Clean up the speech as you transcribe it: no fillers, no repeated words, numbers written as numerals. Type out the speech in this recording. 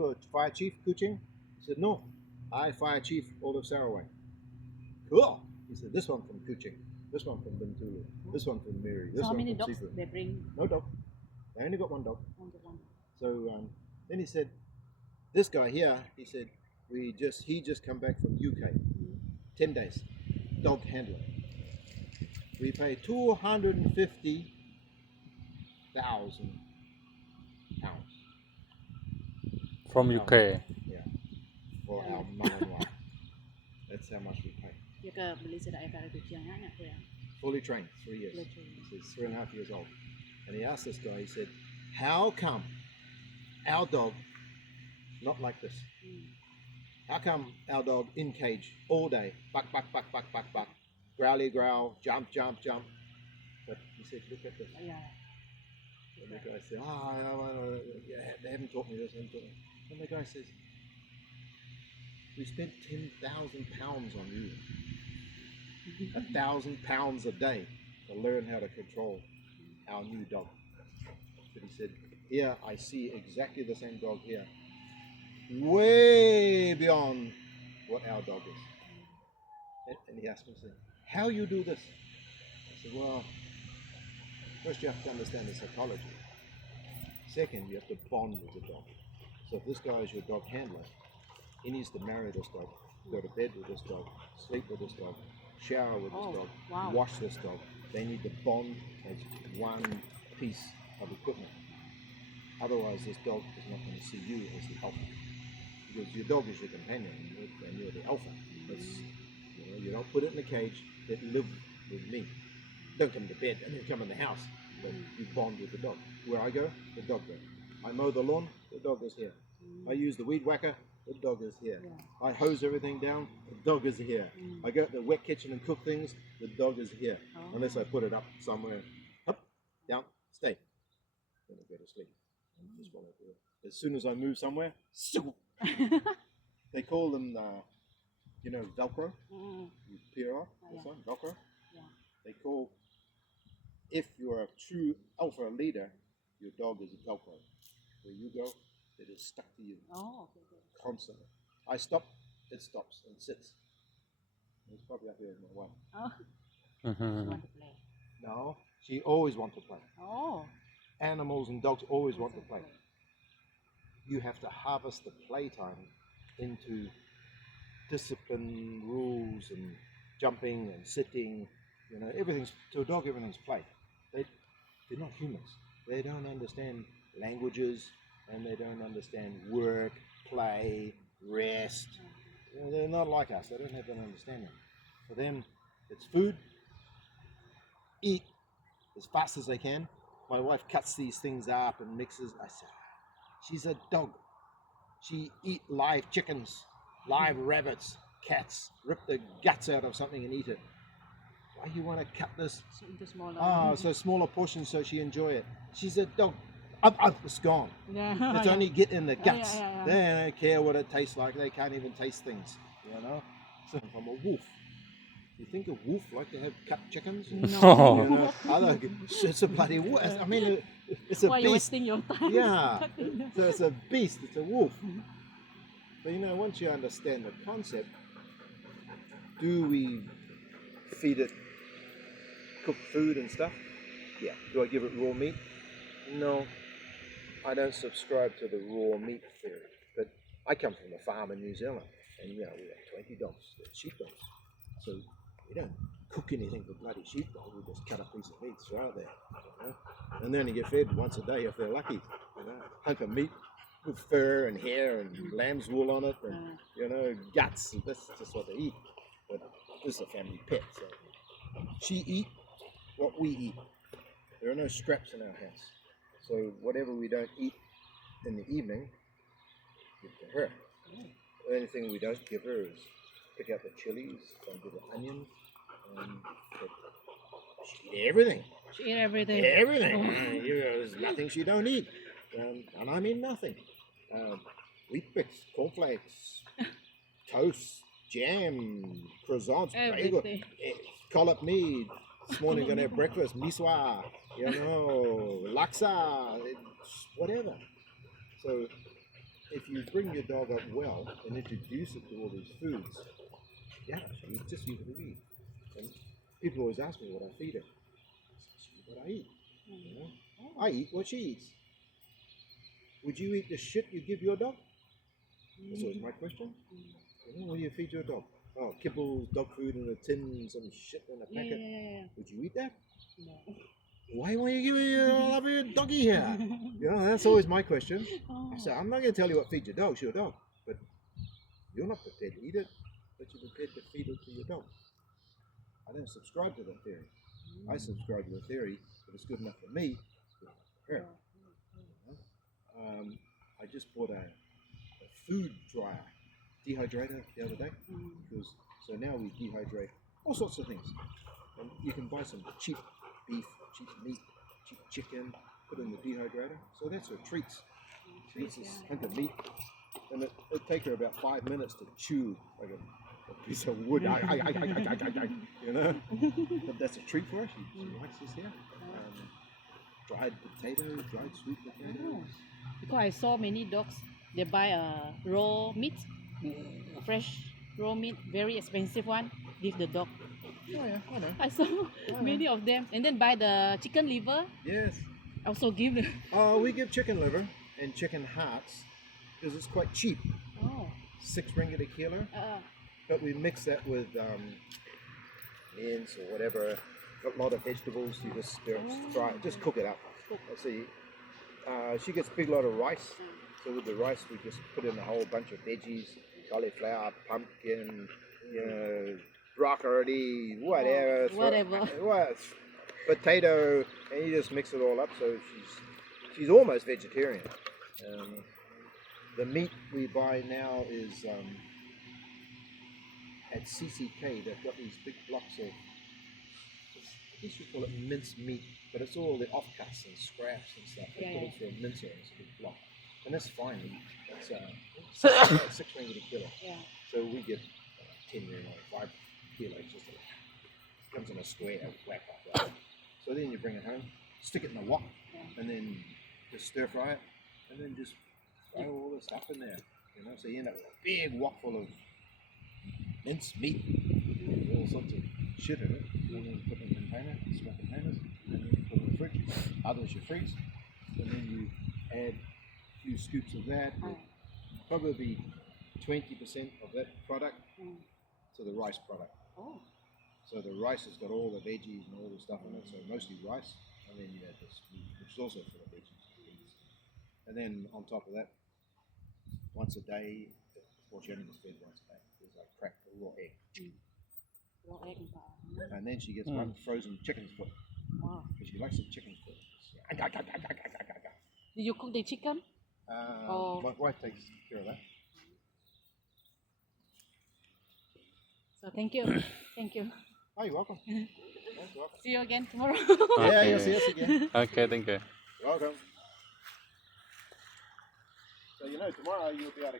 to a fire chief, Kuching? He said, no, I fire chief all of Sarawak. Cool. He said, this one from Kuching, this one from Bintulu, this one from Miri, this So how one many from dogs Sifu. they bring? No dog. They only got one dog. Only one. So then he said, this guy here, he said, he just come back from UK, 10 days, dog handler. We pay £250,000 From UK. Yeah, for our Malinois. That's how much we pay. Dia ke beli sedap kat kucing banyak tu ya. Fully trained, 3 years. Fully trained. So he's 3.5 years old. And he asked this guy, he said, how come our dog not like this? How come our dog in cage all day, buck, buck, buck, buck, buck, buck, growly growl, jump, jump, jump. But he said, look at this. Yeah. And the guy said, they haven't taught me this, And the guy says, we spent £10,000 on you. £1,000 a day to learn how to control our new dog. But he said, here I see exactly the same dog here, way beyond what our dog is. And he asked me, how you do this? I said, well, first you have to understand the psychology. Second, you have to bond with the dog. So if this guy is your dog handler, he needs to marry this dog, go to bed with this dog, sleep with this dog, shower with this dog, wash this dog. They need to bond as one piece of equipment. Otherwise, this dog is not going to see you as the alpha. Because your dog is your companion and you're the alpha. You don't put it in a cage, let live with me. Don't come to bed and then come in the house. But you bond with the dog. Where I go, the dog goes. I mow the lawn, the dog is here. I use the weed whacker, the dog is here. Yeah. I hose everything down, the dog is here. I go to the wet kitchen and cook things, the dog is here. Unless I put it up somewhere. Up, down, stay. Then I go to sleep. Just while I do it. As soon as I move somewhere, they call them, Velcro. You peer off, this one, Velcro. Yeah. They call, if you're a true alpha leader, your dog is Velcro. Where you go, it is stuck to you. Constantly. I stop, it stops and sits. It's probably up here with my wife. She want to play. No, she always wants to play. Animals and dogs always want to play. You have to harvest the playtime into discipline, rules, and jumping and sitting. Everything's to a dog. Everything's play. They're not humans. They don't understand languages, and they don't understand work, play, rest. They're not like us. They don't have that understanding. For them, it's food, eat as fast as they can. My wife cuts these things up and mixes. I said, she's a dog. She eat live chickens, live rabbits, cats, rip the guts out of something and eat it. Why do you want to cut this? So smaller portions so she enjoy it. She's a dog. Up, it's gone. It's only get in the guts. They don't care what it tastes like. They can't even taste things. So from a wolf. You think a wolf like to have cut chickens? No. It's a bloody wolf. I mean, it's a Why beast. you wasting your time? Yeah. So it's a beast. It's a wolf. But once you understand the concept, do we feed it cooked food and stuff? Yeah. Do I give it raw meat? No. I don't subscribe to the raw meat theory. But I come from a farm in New Zealand, and we have 20 dogs, sheep dogs. So we don't cook anything for bloody sheepdog. We just cut a piece of meat, throw it there, and they only get fed once a day if they're lucky. Hunk of meat with fur and hair and lamb's wool on it, and guts. That's just what they eat. But this is a family pet, so she eat what we eat. There are no scraps in our house, so whatever we don't eat in the evening, give to her. The only thing we don't give her is pick out the chilies, don't give her onions. She eat everything. She eat everything. Everything. There's nothing she don't eat. And I mean nothing. Wheat bix, cornflakes, toast, jam, croissants, bagel, collard meat. This morning gonna have breakfast, miswa, laksa, whatever. So if you bring your dog up well and introduce it to all these foods, yeah, she would just eat what we eat. And people always ask me what I feed her. I say, what I eat. You know? I eat what she eats. Would you eat the shit you give your dog? That's always my question. You know, what do you feed your dog? Oh, kibbles, dog food in a tin, some shit in a packet. Yeah. Would you eat that? No. Why won't you give me all of your doggy here? You know, that's always my question. Oh. I said, I'm not going to tell you what to feed your dog. It's your dog. But you're not prepared to eat it, but you're prepared to feed it to your dog. I don't subscribe to that theory. I subscribe to the theory that it's good enough for me, it's good enough for her. I just bought a food dryer dehydrator the other day, because so now we dehydrate all sorts of things. And you can buy some cheap beef, cheap meat, cheap chicken, put in the dehydrator. So that's her treats. She eats this hunk of meat, and it'll take her about 5 minutes to chew like a piece of wood. You know, but that's a treat for her. She likes this here. Dried potato, dried sweet potatoes. Because I saw many dogs, they buy raw meat, fresh raw meat, very expensive one, give the dog. Oh yeah, I know. I saw many of them, and then buy the chicken liver, Yes. also give the. We give chicken liver and chicken hearts because it's quite cheap. Oh. 6 ringgit a kilo. But we mix that with mince or whatever. A lot of vegetables. You just fry it, just cook it up. Let's see. She gets a big lot of rice. So with the rice, we just put in a whole bunch of veggies, cauliflower, pumpkin, you know, broccoli, whatever. Potato, and you just mix it all up. So she's almost vegetarian. The meat we buy now is at CCK. They've got these big blocks of, I guess you call it minced meat, but it's all the offcuts and scraps and stuff. They put it through a mincer, it's a big block, and that's fine. It's 6 ringgit a kilo. Yeah. So we get 10 ringgit, 5 kilos. Just comes in a square whack like that. So then you bring it home, stick it in the wok, and then just stir fry it, and then just throw all the stuff in there. You know, so you end up with a big wok full of minced meat, all sorts of shit in it. And then put it in a container, small containers, and then you put it in the fridge. Others you freeze, and then you add a few scoops of that, probably 20% of that product to the rice product. Oh. So the rice has got all the veggies and all the stuff in it, so mostly rice, and then you add this meat, which is also full of veggies and beans. And then on top of that, once a day, well, she only gets fed once a day, there's like cracked raw egg. Raw egg. And then she gets one frozen chicken's foot. Wow. Because she likes the chicken's foot. Do you cook the chicken? My wife takes care of that. So thank you. Thank you. Oh, you're welcome. See you again tomorrow. Yeah, you'll see us again. Okay, thank you. Welcome. So you know tomorrow you'll be able to